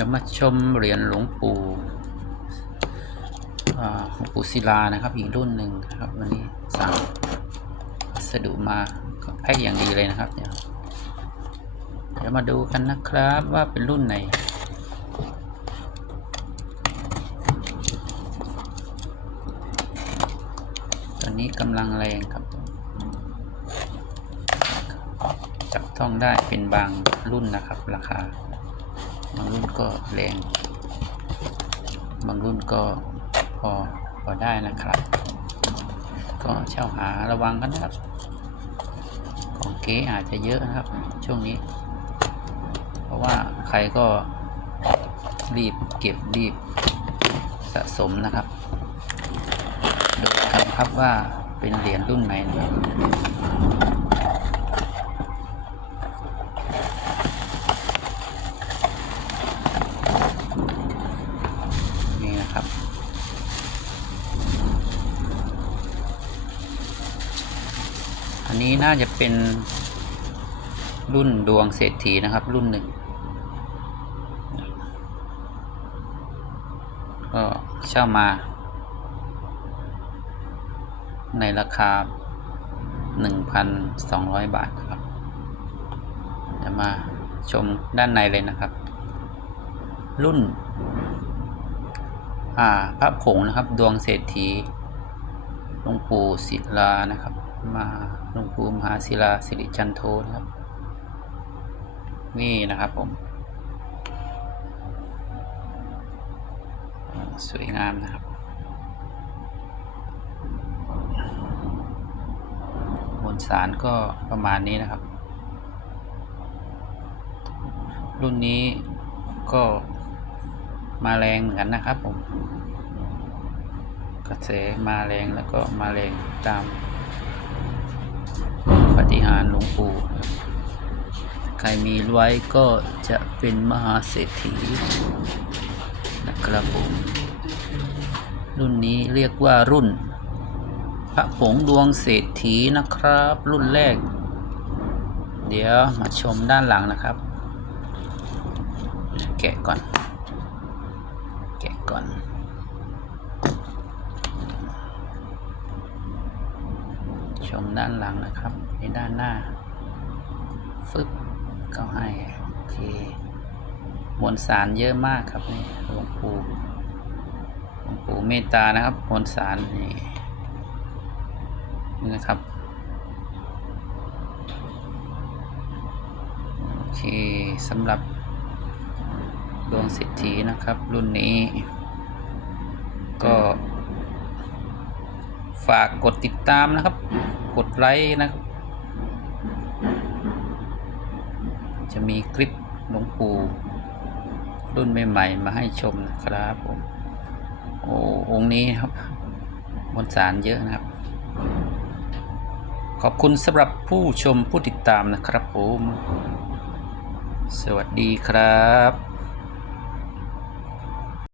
ดี๋ยวมาชมเหรียญหลวงปู่หลวงปู่ศิลานะครับ อีกรุ่นหนึ่งครับวันนี้สั่งพัสดุมาแพ็คอย่างดีเลยนะครับเดี๋ยวเดี๋ยวมาดูกันนะครับว่าเป็นรุ่นไหนตอนนี้กำลังแรงครับ จับต้องได้เป็นบางรุ่นนะครับราคา บางรุ่นก็แรง บางรุ่นก็พอพอได้นะครับ ก็เช่าหาระวังกันนะครับ ของเก๊อาจจะเยอะนะครับ ช่วงนี้ เพราะว่าใครก็รีบเก็บรีบสะสมนะครับ ดูกันครับว่าเป็นเหรียญรุ่นไหนนะครับ นี่นะครับ อันนี้น่าจะเป็นรุ่นดวงเศรษฐีนะครับ รุ่นหนึ่งก็เช่ามา ในราคา 1,200 บาทครับเดี๋ยวมาชมด้านในเลยนะครับ รุ่น อ่าพระผงนะครับ ดวงเศรษฐีหลวงปู่ศิลานะครับ มาหลวงปู่มหาศิลาสิริจันโทนะครับ นี่นะครับผม สวยงามนะครับมวลสารก็ประมาณนี้นะครับ รุ่นนี้ก็มาแรงเหมือนกันนะครับผมกระแสมาแรงแล้วก็มาแรงตาม ปฏิหารหลวงปู่ใครมีไว้ก็จะเป็นมหาเศรษฐีนะครับผมรุ่นนี้เรียกว่ารุ่น พระผงดวงเศรษฐีนะครับ รุ่นแรก เดี๋ยวมาชมด้านหลังนะครับ แกะก่อน แกะก่อน ชมด้านหลังนะครับในด้านหน้า ฟึบก็ให้โอเคมวลสารเยอะมากครับนี่หลวงปู่หลวงปู่เมตตานะครับมวลสารนี่นี่นะครับโอเคสำหรับดวงสิทธินะครับ รุ่นนี้ก็ ฝากกดติดตามนะครับ กดไลค์นะครับ จะมีคลิปหลวงปู่รุ่นใหม่ๆมาให้ชมนะครับผมโอ้องค์นี้ครับมวลสารเยอะนะครับ ขอบคุณสำหรับผู้ชมผู้ติดตามนะครับผม สวัสดีครับ